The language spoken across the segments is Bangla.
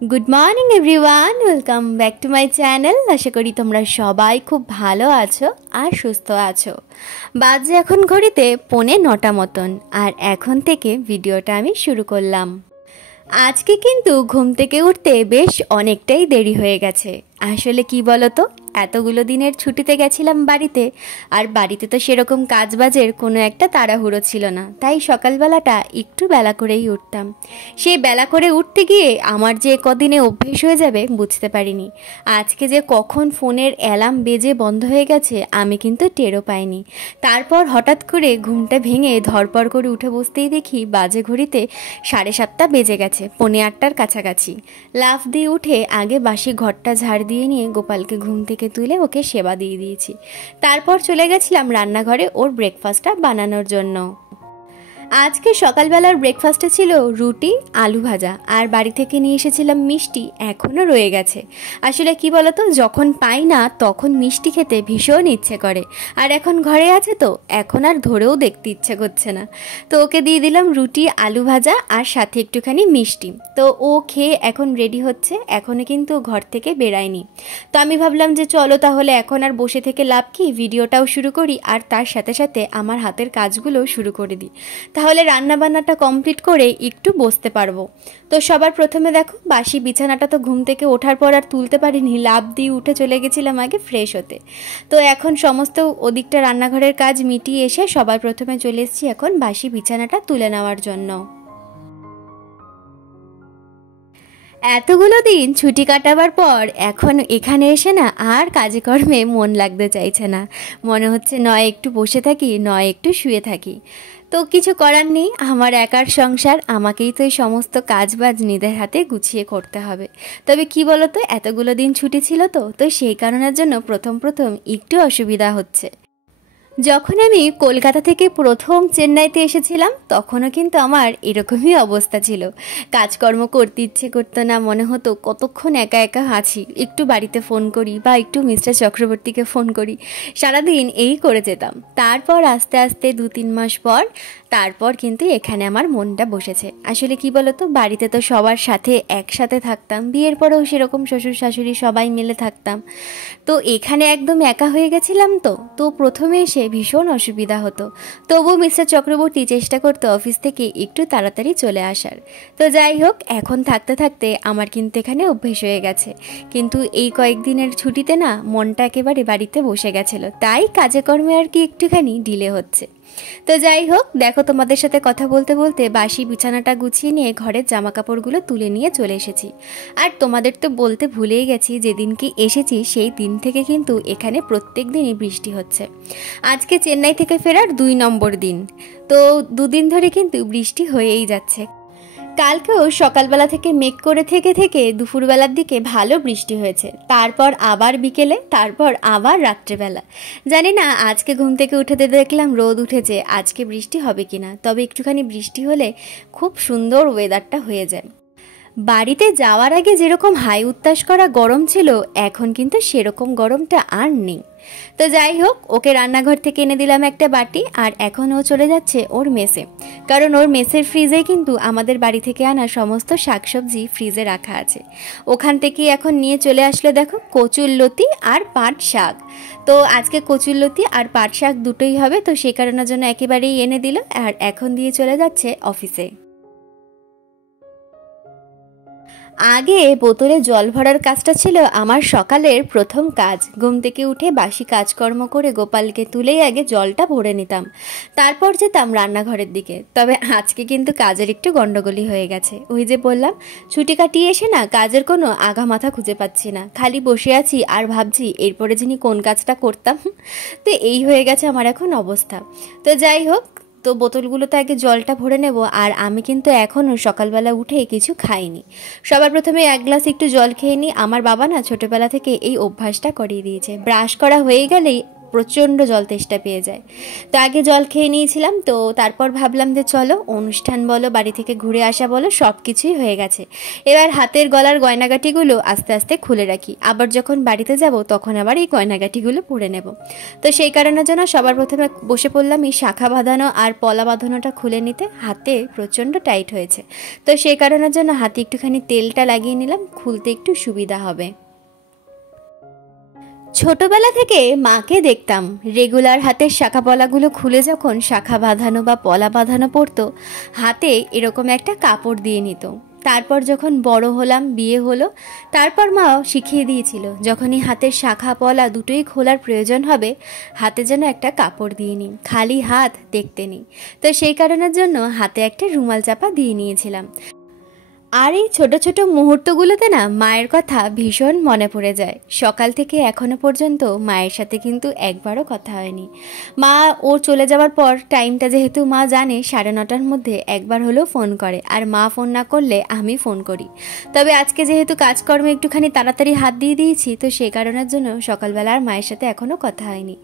Good morning everyone, welcome back to my channel. আশা করি তোমরা সবাই খুব ভালো আছো আর সুস্থ আছো। বাজে এখন ঘড়িতে 9:45 মতন, আর এখন থেকে ভিডিওটা আমি শুরু করলাম। আজকে কিন্তু ঘুম থেকে উঠতে বেশ অনেকটাই দেরি হয়ে গেছে। আসলে কি বলো তো, এতগুলো দিনের ছুটিতে গেছিলাম বাড়িতে, আর বাড়িতে তো সেরকম কাজবাজের কোনো একটা তাড়াহুড়ো ছিল না, তাই সকালবেলাটা একটু বেলা করেই উঠতাম। সেই বেলা করে উঠতে গিয়ে আমার যে কদিনে অভ্যেস হয়ে যাবে বুঝতে পারিনি। আজকে যে কখন ফোনের অ্যালার্ম বেজে বন্ধ হয়ে গেছে আমি কিন্তু টেরও পাইনি। তারপর হঠাৎ করে ঘুমটা ভেঙে ধরপড় করে উঠে বসতেই দেখি বাজে ঘড়িতে 7:30 বেজে গেছে, 7:45 কাছাকাছি। লাফ দিয়ে উঠে আগে বাসি ঘরটা ঝাড় দিয়ে নিয়ে গোপালকে ঘুম থেকে তুলে ওকে সেবা দিয়ে দিয়েছি। তারপর চলে গেছিলাম রান্নাঘরে ওর ব্রেকফাস্টটা বানানোর জন্য। আজকে সকালবেলার ব্রেকফাস্টে ছিল রুটি, আলু ভাজা, আর বাড়ি থেকে নিয়ে এসেছিলাম মিষ্টি, এখনও রয়ে গেছে। আসলে কি বলতো, যখন পাই না তখন মিষ্টি খেতে ভীষণ ইচ্ছে করে, আর এখন ঘরে আছে তো এখন আর ধরেও দেখতে ইচ্ছে করছে না। তো ওকে দিয়ে দিলাম রুটি, আলু ভাজা আর সাথে একটুখানি মিষ্টি। তো ও খেয়ে এখন রেডি হচ্ছে, এখনও কিন্তু ঘর থেকে বেরায়নি। তো আমি ভাবলাম যে চলো তাহলে এখন আর বসে থেকে লাভ কি, ভিডিওটাও শুরু করি আর তার সাথে সাথে আমার হাতের কাজগুলোও শুরু করে দিই, তাহলে রান্নাবান্নাটা কমপ্লিট করে একটু বসতে পারবো। তো সবার প্রথমে দেখো, বাসি বিছানাটা তো ঘুম থেকে ওঠার পর আর তুলতে পারিনি, লাফ দিয়ে উঠে চলে গেছিলাম আগে ফ্রেশ হতে। তো এখন সমস্ত ওদিকটা রান্নাঘরের কাজ মিটিয়ে এসে সবার প্রথমে চলে এসেছি এখন বাসি বিছানাটা তুলে নেওয়ার জন্য। এতগুলো দিন ছুটি কাটাবার পর এখন এখানে এসে না আর কাজে কর্মে মন লাগতে চাইছে না। মনে হচ্ছে নয় একটু বসে থাকি, নয় একটু শুয়ে থাকি। তো কিছু করার নেই, আমার একার সংসার, আমাকেই তো এই সমস্ত কাজবাজ নিজের হাতে গুছিয়ে করতে হবে। তবে কি বলতো, এতগুলো দিন ছুটি ছিল তো সেই কারণের জন্য প্রথম প্রথম একটু অসুবিধা হচ্ছে। যখন আমি কলকাতা থেকে প্রথম চেন্নাইতে এসেছিলাম তখনও কিন্তু আমার এরকমই অবস্থা ছিল। কাজকর্ম করতে ইচ্ছে করতো না, মনে হতো কতক্ষণ একা একা আছি, একটু বাড়িতে ফোন করি বা একটু মিস্টার চক্রবর্তীকে ফোন করি, সারাদিন এই করে যেতাম। তারপর আস্তে আস্তে 2-3 মাস পর তারপর কিন্তু এখানে আমার মনটা বসেছে। আসলে কি বলতো, বাড়িতে তো সবার সাথে একসাথে থাকতাম, বিয়ের পরেও সেরকম শ্বশুর শাশুড়ি সবাই মিলে থাকতাম। তো এখানে একদম একা হয়ে গেছিলাম। তো প্রথমে এসে ভীষণ অসুবিধা হতো, তবুও মিস্টার চক্রবর্তী চেষ্টা করতো অফিস থেকে একটু তাড়াতাড়ি চলে আসার। তো যাই হোক, এখন থাকতে থাকতে আমার কিন্তু এখানে অভ্যেস হয়ে গেছে। কিন্তু এই কয়েকদিনের ছুটিতে না মনটা একেবারে বাড়িতে বসে গেছিলো, তাই কাজে কর্মে আর কি একটুখানি ডিলে হচ্ছে। তো যাই হোক, দেখো তোমাদের সাথে কথা বলতে বলতে বাসি বিছানাটা গুছিয়ে নিয়ে ঘরের জামা কাপড়গুলো তুলে নিয়ে চলে এসেছি। আর তোমাদের তো বলতে ভুলেই গেছি, যেদিন কি এসেছি সেই দিন থেকে কিন্তু এখানে প্রত্যেক দিনই বৃষ্টি হচ্ছে। আজকে চেন্নাই থেকে ফেরার 2 নম্বর দিন। তো 2 দিন ধরে কিন্তু বৃষ্টি হয়েই যাচ্ছে। কালকেও সকালবেলা থেকে মেঘ করে থেকে থেকে দুপুরবেলার দিকে ভালো বৃষ্টি হয়েছে, তারপর আবার বিকেলে, তারপর আবার রাত্রেবেলা। জানি না আজকে ঘুম থেকে উঠেতে দেখলাম রোদ উঠেছে, আজকে বৃষ্টি হবে কিনা। তবে একটুখানি বৃষ্টি হলে খুব সুন্দর ওয়েদারটা হয়ে যায়। বাড়িতে যাওয়ার আগে যেরকম হাই উত্তাস করা গরম ছিল, এখন কিন্তু সেরকম গরমটা আর নেই। তো যাই হোক, ওকে রান্নাঘর থেকে এনে দিলাম একটা বাটি, আর এখন ও চলে যাচ্ছে ওর মেসে, কারণ ওর মেসের ফ্রিজে কিন্তু আমাদের বাড়ি থেকে আনা সমস্ত শাকসবজি ফ্রিজে রাখা আছে। ওখান থেকে এখন নিয়ে চলে আসলো দেখো কচুরলতি আর পাট শাক। তো আজকে কচুরলতি আর পাট শাক দুটোই হবে, তো সেই কারণের জন্য একেবারেই এনে দিল, আর এখন দিয়ে চলে যাচ্ছে অফিসে। আগে বোতলে জল ভরার কাজটা ছিল আমার সকালের প্রথম কাজ। ঘুম থেকে উঠে বাসি কাজকর্ম করে গোপালকে তুলেই আগে জলটা ভরে নিতাম, তারপর যেতাম রান্নাঘরের দিকে। তবে আজকে কিন্তু কাজের একটু গন্ডগোলই হয়ে গেছে। ওই যে বললাম, ছুটি কাটিয়ে এসে না কাজের কোনো আগা মাথা খুঁজে পাচ্ছি না, খালি বসে আছি আর ভাবছি এরপরে যিনি কোন কাজটা করতাম। তো এই হয়ে গেছে আমার এখন অবস্থা। তো যাই হোক, তো বোতলগুলোতে আগে জলটা ভরে নেব। আর আমি কিন্তু এখনও সকালবেলা উঠে কিছু খাইনি, সবার প্রথমে 1 গ্লাস একটু জল খেয়ে নিই। আমার বাবা না ছোটোবেলা থেকে এই অভ্যাসটা করিয়ে দিয়েছে, ব্রাশ করা হয়ে গেলেই প্রচণ্ড জল তেষ্টা পেয়ে যায়। তো আগে জল খেয়ে নিয়েছিলাম, তো তারপর ভাবলাম যে চলো অনুষ্ঠান বলো, বাড়ি থেকে ঘুরে আসা বলো, সব কিছুই হয়ে গেছে। এবার হাতের গলার গয়নাগাটিগুলো আস্তে আস্তে খুলে রাখি, আবার যখন বাড়িতে যাব তখন আবার এই গয়নাগাটিগুলো পরে নেব। তো সেই কারণের জন্য সবার প্রথমে বসে পড়লাম এই শাখা বাঁধানো আর পলা বাঁধানোটা খুলে নিতে। হাতে প্রচণ্ড টাইট হয়েছে, তো সেই কারণের জন্য হাতে একটুখানি তেলটা লাগিয়ে নিলাম, খুলতে একটু সুবিধা হবে। ছোটবেলা থেকে মাকে দেখতাম রেগুলার হাতের শাখা পলাগুলো খুলে যখন শাখা বাঁধানো বা পলা বাঁধানো পড়তো, হাতে এরকম একটা কাপড় দিয়ে নিত। তারপর যখন বড় হলাম, বিয়ে হলো, তারপর মাও শিখিয়ে দিয়েছিল যখনই হাতের শাখা পলা দুটোই খোলার প্রয়োজন হবে, হাতে যেন একটা কাপড় দিয়ে নিই, খালি হাত দেখতে নেই। তো সেই কারণের জন্য হাতে একটা রুমাল চাপা দিয়ে নিয়েছিলাম। আর এই ছোট ছোট মুহূর্তগুলোতে না মায়ের কথা ভীষণ মনে পড়ে যায়। সকাল থেকে এখনো পর্যন্ত মায়ের সাথে কিন্তু একবারও কথা হয়নি। মা ওর চলে যাওয়ার পর টাইমটা যেহেতু মা জানে 9:30টার মধ্যে একবার হলেও ফোন করে, আর মা ফোন না করলে আমি ফোন করি। তবে আজকে যেহেতু কাজকর্মে একটুখানি তাড়াতাড়ি হাত দিয়ে দিয়েছি, তো সেই কারণের জন্য সকালবেলা আর মায়ের সাথে এখনও কথা হয়নি।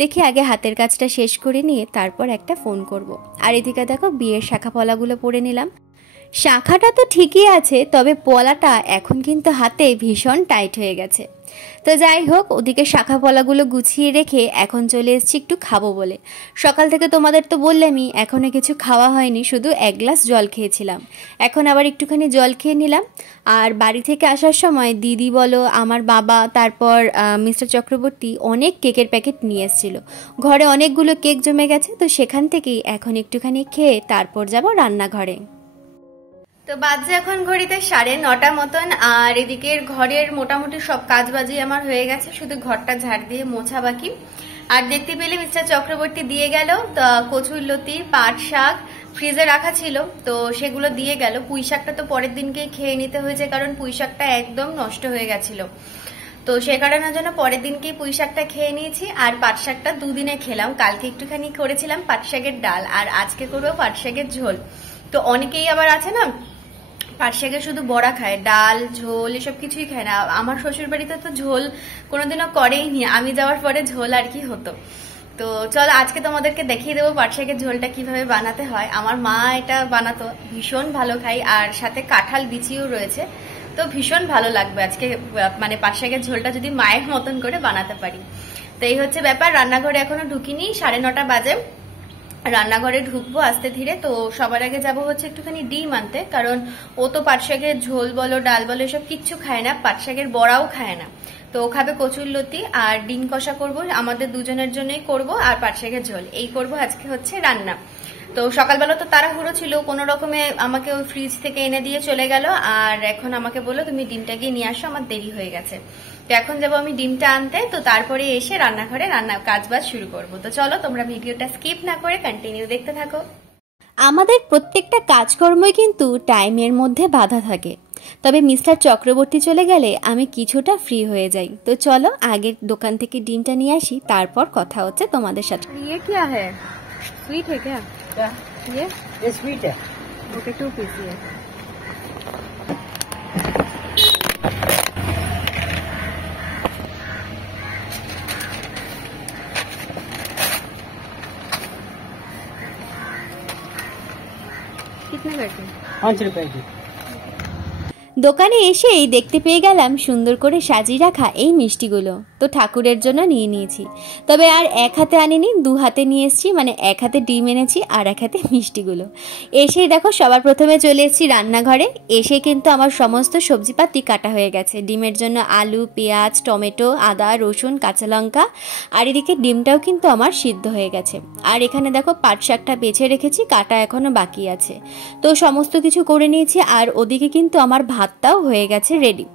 দেখি আগে হাতের কাজটা শেষ করে নিয়ে তারপর একটা ফোন করব। আর এদিকে দেখো বিয়ের শাখা পলাগুলো পরে নিলাম। শাখাটা তো ঠিকই আছে, তবে পলাটা এখন কিন্তু হাতে ভীষণ টাইট হয়ে গেছে। তো যাই হোক, ওদিকে শাখা পলাগুলো গুছিয়ে রেখে এখন চলে এসেছি একটু খাবো বলে। সকাল থেকে তোমাদের তো বললামই এখনও কিছু খাওয়া হয়নি, শুধু 1 গ্লাস জল খেয়েছিলাম। এখন আবার একটুখানি জল খেয়ে নিলাম। আর বাড়ি থেকে আসার সময় দিদি বলো, আমার বাবা, তারপর মিস্টার চক্রবর্তী অনেক কেকের প্যাকেট নিয়ে এসেছিলো। ঘরে অনেকগুলো কেক জমে গেছে, তো সেখান থেকেই এখন একটুখানি খেয়ে তারপর যাব রান্নাঘরে। তো বাজে এখন ঘড়িতে 9:30 মতন, আর এদিকের ঘরের মোটামুটি সব কাজবাজি আমার হয়ে গেছে, শুধু ঘরটা ঝাড় দিয়ে মোছা বাকি। আর দেখতে পেলে মিস্টার চক্রবর্তী দিয়ে গেল কচুরলতি, পাট শাক ফ্রিজে রাখা ছিল, তো সেগুলো দিয়ে গেল। পুঁই শাকটা তো পরের দিনকেই খেয়ে নিতে হয়েছে, কারণ পুঁই শাকটা একদম নষ্ট হয়ে গেছিল। তো সে কারণের জন্য পরের দিনকেই পুঁই শাকটা খেয়ে নিয়েছি। আর পাট শাকটা 2 দিনে খেলাম। কালকে একটুখানি করেছিলাম পাট শাকের ডাল, আর আজকে করবো পাট শাকের ঝোল। তো অনেকেই আবার আছে না পাট শাকের শুধু বড়া খায়, ডাল ঝোল এসব কিছুই খায় না। আমার শ্বশুর বাড়িতে তো ঝোল কোনোদিনও করেই নি, আমি যাওয়ার পরে ঝোল আর কি হতো। তো চল আজকে তোমাদেরকে দেখিয়ে দেবো পাট শাকের ঝোলটা কিভাবে বানাতে হয়। আমার মা এটা বানাতো, ভীষণ ভালো খাই, আর সাথে কাঁঠাল বিচিও রয়েছে, তো ভীষণ ভালো লাগবে আজকে মানে পাট শাকের ঝোলটা যদি মায়ের মতন করে বানাতে পারি। তো এই হচ্ছে ব্যাপার। রান্নাঘরে এখনো ঢুকিনি, 9:30 বাজে। রান্নাঘরে ঢুকবো আস্তে ধীরে। তো সবার আগে যাব হচ্ছে একটুখানি ডিম আনতে, কারণ ও তো পাট শাকের ঝোল বলো ডাল বলো এসব কিচ্ছু খায় না, পাট শাকের বড়াও খায় না। তো ও খাবে কচুরলতি আর ডিম কষা করব, আমাদের দুজনের জন্যই করব, আর পাট শাকের ঝোল এই করব আজকে হচ্ছে রান্না। তো সকালবেলা তো তাড়াহুড়ো ছিল, কোনো রকমে আমাকে ওই ফ্রিজ থেকে এনে দিয়ে চলে গেল, আর এখন আমাকে বললো তুমি ডিমটা গিয়ে নিয়ে আসো, আমার দেরি হয়ে গেছে। তো এখন যাবো আমি ডিমটা আনতে, তো তারপরে এসে রান্নাঘরে কাজবাজ শুরু করব। তো চলো তোমরা ভিডিওটা স্কিপ না করে কন্টিনিউ দেখতে থাকো। আমাদের প্রত্যেকটা কাজকর্মই কিন্তু টাইমের মধ্যে বাধা থাকে, তবে মিস্টার চক্রবর্তী চলে গেলে আমি কিছুটা ফ্রি হয়ে যাই। তো চলো আগে দোকান থেকে ডিমটা নিয়ে আসি, তারপর কথা হচ্ছে তোমাদের সাথে। ये क्या है? स्वीट है क्या? ये स्वीट है। ओके, 2 पीस है। कितने बैठे? 5 रुपए की। দোকানে এসেই দেখতে পেয়ে গেলাম সুন্দর করে সাজিয়ে রাখা এই মিষ্টিগুলো, তো ঠাকুরের জন্য নিয়ে নিয়েছি। তবে আর এক হাতে আনিনি, 2 হাতে নিয়ে এসেছি, মানে এক হাতে ডিম এনেছি আর এক হাতে মিষ্টিগুলো। এসেই দেখো সবার প্রথমে চলে এসেছি রান্নাঘরে। এসে কিন্তু আমার সমস্ত সবজিপাতি কাটা হয়ে গেছে। ডিমের জন্য আলু, পেঁয়াজ, টমেটো, আদা, রসুন, কাঁচা লঙ্কা, আর এদিকে ডিমটাও কিন্তু আমার সিদ্ধ হয়ে গেছে। আর এখানে দেখো পাট শাকটা বেছে রেখেছি, কাটা এখনো বাকি আছে। তো সমস্ত কিছু করে নিয়েছি, আর ওদিকে কিন্তু আমার ভাতটাও হয়ে গেছে রেডি।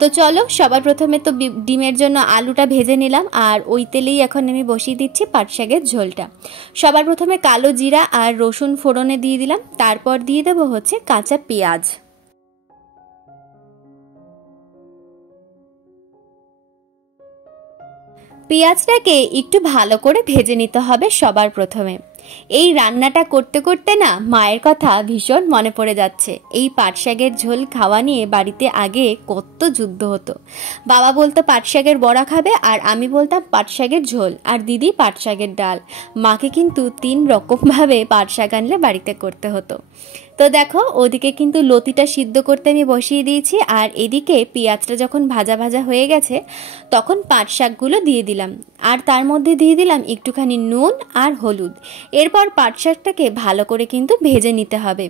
তো চলো সবার প্রথমে তো ডিমের জন্য আলুটা ভেজে নিলাম, আর ওই তেলেই এখন আমি বসিয়ে দিচ্ছি পাট শাকের ঝোলটা। সবার প্রথমে কালো জিরা আর রসুন ফোড়নে দিয়ে দিলাম, তারপর দিয়ে দেবো হচ্ছে কাঁচা পেঁয়াজ। পেঁয়াজটাকে একটু ভালো করে ভেজে নিতে হবে সবার প্রথমে। এই রান্নাটা করতে করতে না মায়ের কথা ভীষণ মনে পড়ে যাচ্ছে। এই পাট শাকের ঝোল খাওয়া নিয়ে বাড়িতে আগে কত যুদ্ধ হতো। বাবা বলতো পাট শাকের বড়া খাবে, আর আমি বলতাম পাট শাকের ঝোল, আর দিদি পাট শাকের ডাল। মাকে কিন্তু 3 রকমভাবে পাট শাক আনলে বাড়িতে করতে হতো। তো দেখো, ওদিকে কিন্তু লতিটা সিদ্ধ করতে আমি বসিয়ে দিয়েছি, আর এদিকে পেঁয়াজটা যখন ভাজা ভাজা হয়ে গেছে তখন পাট শাকগুলো দিয়ে দিলাম, আর তার মধ্যে দিয়ে দিলাম একটুখানি নুন আর হলুদ। এরপর পাট শাকটাকে ভালো করে কিন্তু ভেজে নিতে হবে।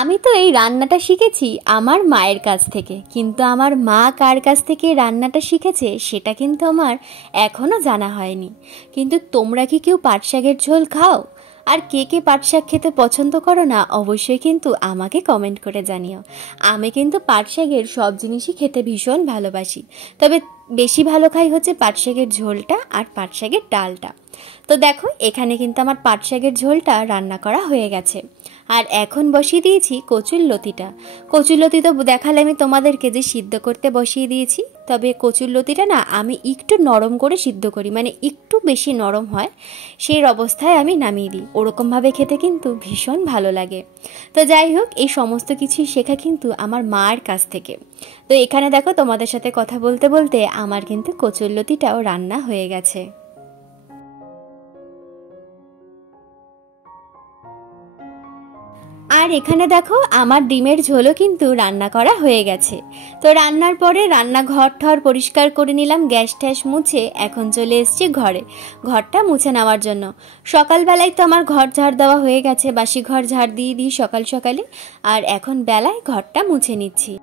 আমি তো এই রান্নাটা শিখেছি আমার মায়ের কাছ থেকে, কিন্তু আমার মা কার কাছ থেকে রান্নাটা শিখেছে সেটা কিন্তু আমার এখনও জানা হয়নি। কিন্তু তোমরা কি কেউ পাট শাকের ঝোল খাও? আর কে কে পাট শাক খেতে পছন্দ করো না অবশ্যই কিন্তু আমাকে কমেন্ট করে জানিও। আমি কিন্তু পাট শাকের সব জিনিসই খেতে ভীষণ ভালোবাসি, তবে বেশি ভালো খাই হচ্ছে পাট শাকের ঝোলটা আর পাট শাকের ডালটা। তো দেখো, এখানে কিন্তু আমার পাট শাকের ঝোলটা রান্না করা হয়ে গেছে, আর এখন বসিয়ে দিয়েছি কচুর লতিটা। কচুর লতি তো দেখালে আমি তোমাদেরকে যে সিদ্ধ করতে বসিয়ে দিয়েছি, তবে কচুর লতিটা না আমি একটু নরম করে সিদ্ধ করি, মানে একটু বেশি নরম হয় সেই অবস্থায় আমি নামিয়ে দিই। ওরকমভাবে খেতে কিন্তু ভীষণ ভালো লাগে। তো যাই হোক, এই সমস্ত কিছুই শেখা কিন্তু আমার মার কাছ থেকে। তো এখানে দেখো, তোমাদের সাথে কথা বলতে বলতে আমার কিন্তু কচুর লতিটাও রান্না হয়ে গেছে। আর এখানে দেখো, আমার ডিমের ঝোলও কিন্তু রান্না করা হয়ে গেছে। তো রান্নার পরে রান্নাঘর ঠর পরিষ্কার করে নিলাম, গ্যাস ট্যাস মুছে এখন চলে এসেছি ঘরে, ঘরটা মুছে নেওয়ার জন্য। সকালবেলায় তো আমার ঘর ঝাড় দেওয়া হয়ে গেছে, বাসি ঘর ঝাড় দিয়ে দিই সকাল সকালে, আর এখন বেলায় ঘরটা মুছে নিচ্ছি।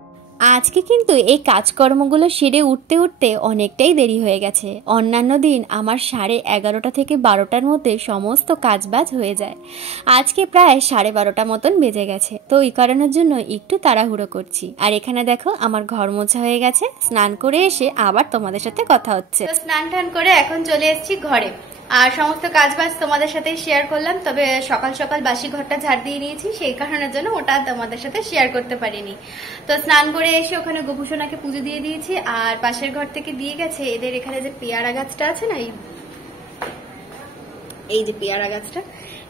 আজকে কিন্তু এই কাজকর্মগুলো সেরে উঠতে উঠতে অনেকটাই দেরি হয়ে গেছে। অন্যান্য দিন আমার 11:30 থেকে 12টার মধ্যে সমস্ত কাজবাজ হয়ে যায়, আজকে প্রায় 12:30 মতন বেজে গেছে। তো এই কারণের জন্য একটু তাড়াহুড়ো করছি। আর এখানে দেখো, আমার ঘর মোছা হয়ে গেছে, স্নান করে এসে আবার তোমাদের সাথে কথা হচ্ছে। স্নান টান করে এখন চলে এসেছি ঘরে, আর সমস্ত কাজবাজ তোমাদের সাথে শেয়ার করলাম। তবে সকাল সকাল বাসি ঘরটা ঝাড় দিয়ে নিয়েছি, সেই কারণের জন্য ওটা তোমাদের সাথে শেয়ার করতে পারিনি। তো স্নান করে এসে ওখানে গোপুসোনাকে পুজো দিয়ে দিয়েছি, আর পাশের ঘর থেকে দিয়ে গেছে এদের এখানে যে পেয়ারা গাছটা আছে না, এই যে পেয়ারা গাছটা,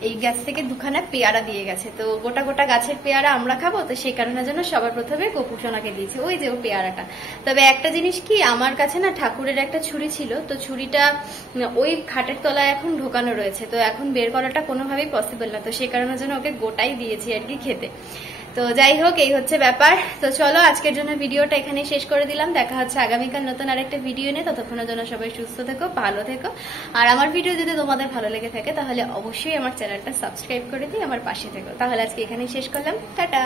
এই গাছ থেকে 2খানা পেয়ারা দিয়ে গেছে। তো গোটা গোটা গাছের পেয়ারা আমরা খাবো, তো সেই কারণের জন্য সবার প্রথমে গোপুসোনাকে দিয়েছে ওই যে ও পেয়ারাটা। তবে একটা জিনিস কি, আমার কাছে না ঠাকুরের একটা ছুরি ছিল, তো ছুরিটা ওই খাটের তলায় এখন ঢোকানো রয়েছে, তো এখন বের করাটা কোনোভাবেই পসিবল না, তো সেই কারণের জন্য ওকে গোটাই দিয়েছি আর কি খেতে। তো যাই হোক, এই হচ্ছে ব্যাপার। তো চলো, আজকের জন্য ভিডিওটা এখানেই শেষ করে দিলাম। দেখা হচ্ছে আগামীকাল নতুন আরেকটা ভিডিও নিয়ে। ততক্ষণের জন্য সবাই সুস্থ থেকো, ভালো থেকো। আর আমার ভিডিও যদি তোমাদের ভালো লেগে থাকে তাহলে অবশ্যই আমার চ্যানেলটা সাবস্ক্রাইব করে দিয়ে আমার পাশে থেকো। তাহলে আজকে এখানেই শেষ করলাম, টাটা।